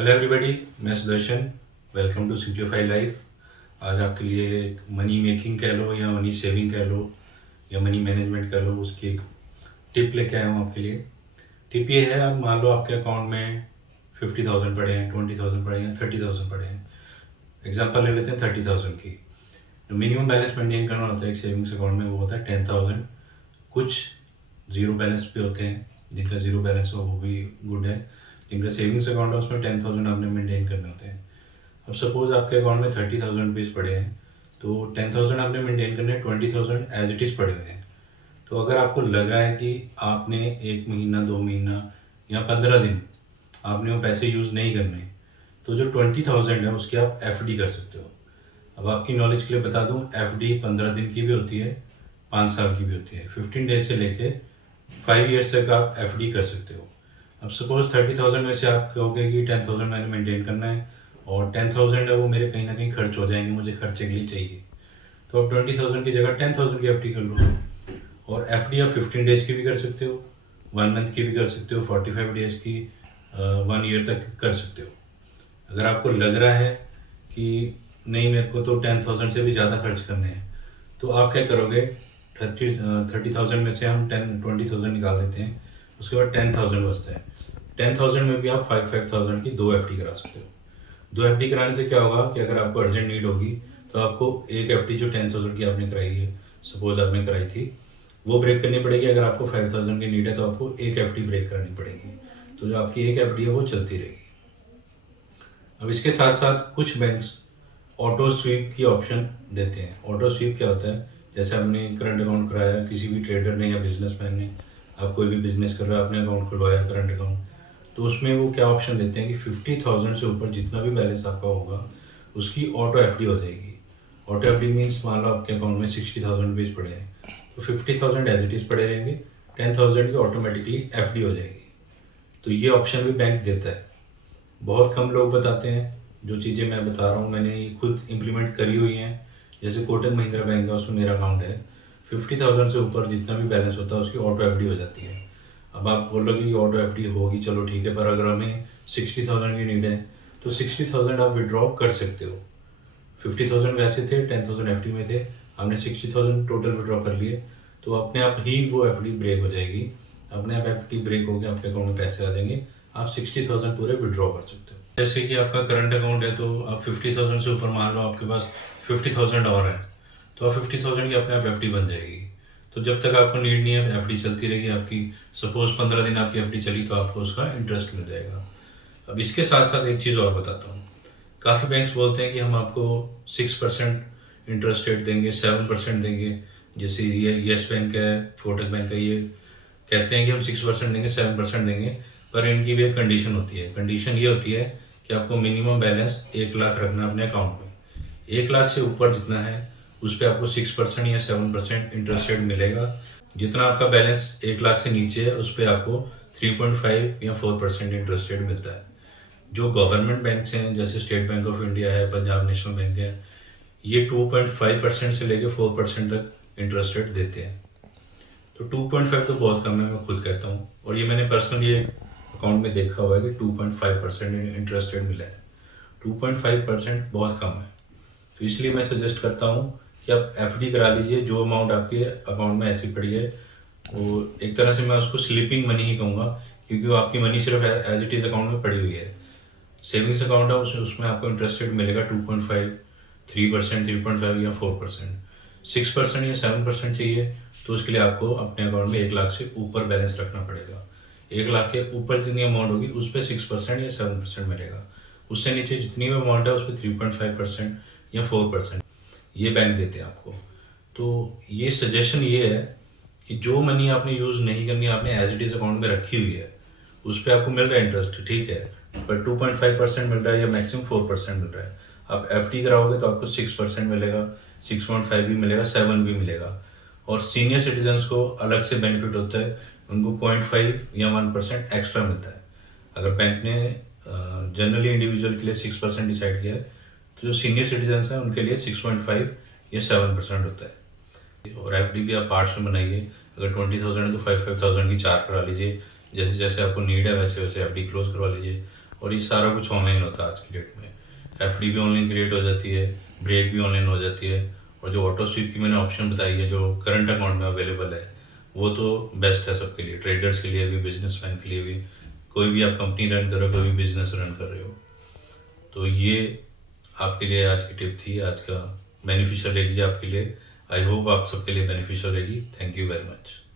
Hello everybody, मैं Sudarshan. Welcome to simplify life. आज आपके लिए एक मनी मेकिंग कह लो या मनी सेविंग कह लो या मनी मैनेजमेंट कह लो, उसकी एक टिप लेके आया हूँ आपके लिए। टिप ये है, अब मान लो आपके अकाउंट में 50,000 पड़े हैं, 20,000 पड़े हैं, 30,000 पड़े हैं। एग्जाम्पल ले लेते हैं 30,000 की। जो मिनिमम बैलेंस मेंटेन करना होता है एक सेविंग्स अकाउंट में, वो होता है 10,000। कुछ ज़ीरो बैलेंस पे होते हैं, जिनका ज़ीरो बैलेंस हो वो भी गुड है। जिनका सेविंग्स अकाउंट है उसमें 10,000 आपने मेंटेन करने होते हैं। अब सपोज आपके अकाउंट में 30,000 रुपीज़ पड़े हैं, तो 10,000 आपने मेंटेन करने हैं, 20,000 एज इट इज़ पड़े हुए हैं। तो अगर आपको लग रहा है कि आपने 1 महीना, 2 महीना या 15 दिन आपने वो पैसे यूज़ नहीं करने, तो जो 20,000 है उसकी आप एफडी कर सकते हो। अब आपकी नॉलेज के लिए बता दूं, एफडी 15 दिन की भी होती है, 5 साल की भी होती है। 15 डेज से लेके 5 ईयर्स तक आप एफडी कर सकते हो। अब सपोज 30,000 में से आप कहोगे कि 10,000 मैंने मेंटेन करना है और 10,000 है वो मेरे कहीं ना कहीं खर्च हो जाएंगे, मुझे खर्चे के लिए चाहिए। तो आप 20,000 की जगह 10,000 की एफडी कर लो। और एफडी आप 15 डेज की भी कर सकते हो, 1 मंथ की भी कर सकते हो, 45 डेज की, 1 ईयर तक कर सकते हो। अगर आपको लग रहा है कि नहीं, मेरे को तो 10,000 से भी ज़्यादा खर्च करने हैं, तो आप क्या करोगे, 30,000 में से हम 20,000 निकाल देते हैं, उसके बाद 10,000 बचता है। 10,000 में भी आप 5,000 की 2 एफडी करा सकते हो। 2 एफडी कराने से क्या होगा कि अगर आपको अर्जेंट नीड होगी तो आपको एक एफडी जो 10,000 की आपने कराई है, सपोज आपने कराई थी, वो ब्रेक करनी पड़ेगी। अगर आपको 5,000 की नीड है तो आपको एक एफडी ब्रेक करनी पड़ेगी। तो जो आपकी एक एफडी है वो चलती रहेगी। अब इसके साथ साथ कुछ बैंक्स ऑटो स्वीप की ऑप्शन देते हैं। ऑटो स्वीप क्या होता है, जैसे आपने करंट अकाउंट कराया किसी भी ट्रेडर ने या बिजनेसमैन ने, आप कोई भी बिजनेस कर रहे हो, आपने अकाउंट खुलवाया करंट अकाउंट, तो उसमें वो क्या ऑप्शन देते हैं कि 50,000 से ऊपर जितना भी बैलेंस आपका होगा उसकी ऑटो एफडी हो जाएगी। ऑटो एफडी मीन्स मान लो आपके अकाउंट में 60,000 रुपीज़ पड़े हैं, तो 50,000 एज इट इज़ पड़े रहेंगे, 10,000 की ऑटोमेटिकली एफडी हो जाएगी। तो ये ऑप्शन भी बैंक देता है। बहुत कम लोग बताते हैं। जो चीज़ें मैं बता रहा हूँ मैंने ये खुद इम्प्लीमेंट करी हुई हैं। जैसे कोटक महिंद्रा बैंक है, उसमें मेरा अकाउंट है, 50,000 से ऊपर जितना भी बैलेंस होता है उसकी ऑटो एफडी हो जाती है। अब आप बोलोगे कि ऑटो एफडी होगी, चलो ठीक है, पर अगर हमें 60,000 की नीड है तो 60,000 आप विड्रॉ कर सकते हो। 50,000 वैसे थे, 10,000 एफडी में थे, आपने 60,000 टोटल विड्रॉ कर लिए, तो अपने आप ही वो एफडी ब्रेक हो जाएगी। अपने आप एफडी ब्रेक होकर आपके अकाउंट में पैसे आ जाएंगे, आप 60,000 पूरे विड्रॉ कर सकते हो। जैसे कि आपका करंट अकाउंट है, तो आप 50,000 से ऊपर मान लो आपके पास 50,000 और है, तो आप 50,000 की अपने आप एफडी बन जाएगी। तो जब तक आपको नीड नहीं है एफडी चलती रहेगी आपकी। सपोज 15 दिन आपकी एफडी चली तो आपको उसका इंटरेस्ट मिल जाएगा। अब इसके साथ साथ एक चीज़ और बताता हूँ। काफ़ी बैंक्स बोलते हैं कि हम आपको 6% इंटरेस्ट रेट देंगे, 7% देंगे। जैसे ये येस बैंक है, कोटक बैंक है, ये कहते हैं कि हम 6% देंगे, 7% देंगे, पर इनकी भी एक कंडीशन होती है। कंडीशन ये होती है कि आपको मिनिमम बैलेंस 1 लाख रखना अपने अकाउंट में। 1 लाख से ऊपर जितना है उस पर आपको 6% या 7% इंटरेस्ट रेट मिलेगा। जितना आपका बैलेंस 1 लाख से नीचे है उस पर आपको 3.5 या 4% इंटरेस्ट रेट मिलता है। जो गवर्नमेंट बैंक्स हैं जैसे स्टेट बैंक ऑफ इंडिया है, पंजाब नेशनल बैंक है, ये 2.5% से लेकर 4% तक इंटरेस्ट रेट देते हैं। तो 2.5 तो बहुत कम है, मैं खुद कहता हूँ, और ये मैंने पर्सनली एक अकाउंट में देखा हुआ है कि 2.5% इंटरेस्ट रेट मिला है। 2.5% बहुत कम है। तो इसलिए मैं सजेस्ट करता हूँ कि आप एफडी करा लीजिए। जो अमाउंट आपके अकाउंट में ऐसी पड़ी है, वो एक तरह से मैं उसको स्लीपिंग मनी ही कहूँगा, क्योंकि वो आपकी मनी सिर्फ एज इट इज़ अकाउंट में पड़ी हुई है। सेविंग्स अकाउंट है, उसमें आपको इंटरेस्ट रेट मिलेगा 2.5, 3%, 3.5 या 4%। 6% या 7% चाहिए तो उसके लिए आपको अपने अकाउंट में 1 लाख से ऊपर बैलेंस रखना पड़ेगा। 1 लाख के ऊपर जितनी अमाउंट होगी उस पर 6% या 7% मिलेगा। उससे नीचे जितनी भी अमाउंट है उस पर 3.5% या 4% ये बैंक देते हैं आपको। तो ये सजेशन ये है कि जो मनी आपने यूज़ नहीं करनी, आपने एज इट इज़ अकाउंट में रखी हुई है, उस पर आपको मिल रहा है इंटरेस्ट, ठीक है, पर 2.5% मिल रहा है या मैक्सिमम 4% मिल रहा है। आप एफडी कराओगे तो आपको 6% मिलेगा, 6.5 भी मिलेगा, 7 भी मिलेगा। और सीनियर सिटीजन्स को अलग से बेनिफिट होता है, उनको 0.5 या 1% एक्स्ट्रा मिलता है। अगर बैंक ने जनरली इंडिविजुअल के लिए 6% डिसाइड किया है, तो जो सीनियर सिटीजन्स हैं उनके लिए 6.5 या 7% होता है। और एफडी भी आप पार्ट्स में बनाइए। अगर 20,000 है तो 5,000 की 4 करा लीजिए। जैसे जैसे आपको नीड है वैसे वैसे एफडी क्लोज करवा लीजिए। और ये सारा कुछ ऑनलाइन होता है आज की डेट में। एफडी भी ऑनलाइन क्रिएट हो जाती है, ब्रेक भी ऑनलाइन हो जाती है, और जो ऑटो स्वीप की मैंने ऑप्शन बताई है जो करंट अकाउंट में अवेलेबल है, वो तो बेस्ट है सबके लिए, ट्रेडर्स के लिए भी, बिजनेसमैन के लिए भी, कोई भी आप कंपनी रन कर रहे हो, कोई भी बिजनेस रन कर रहे हो। तो ये आपके लिए आज की टिप थी, आज का बेनिफिशियल रहेगी आपके लिए। आई होप आप सबके लिए बेनिफिशियल रहेगी। Thank you very much.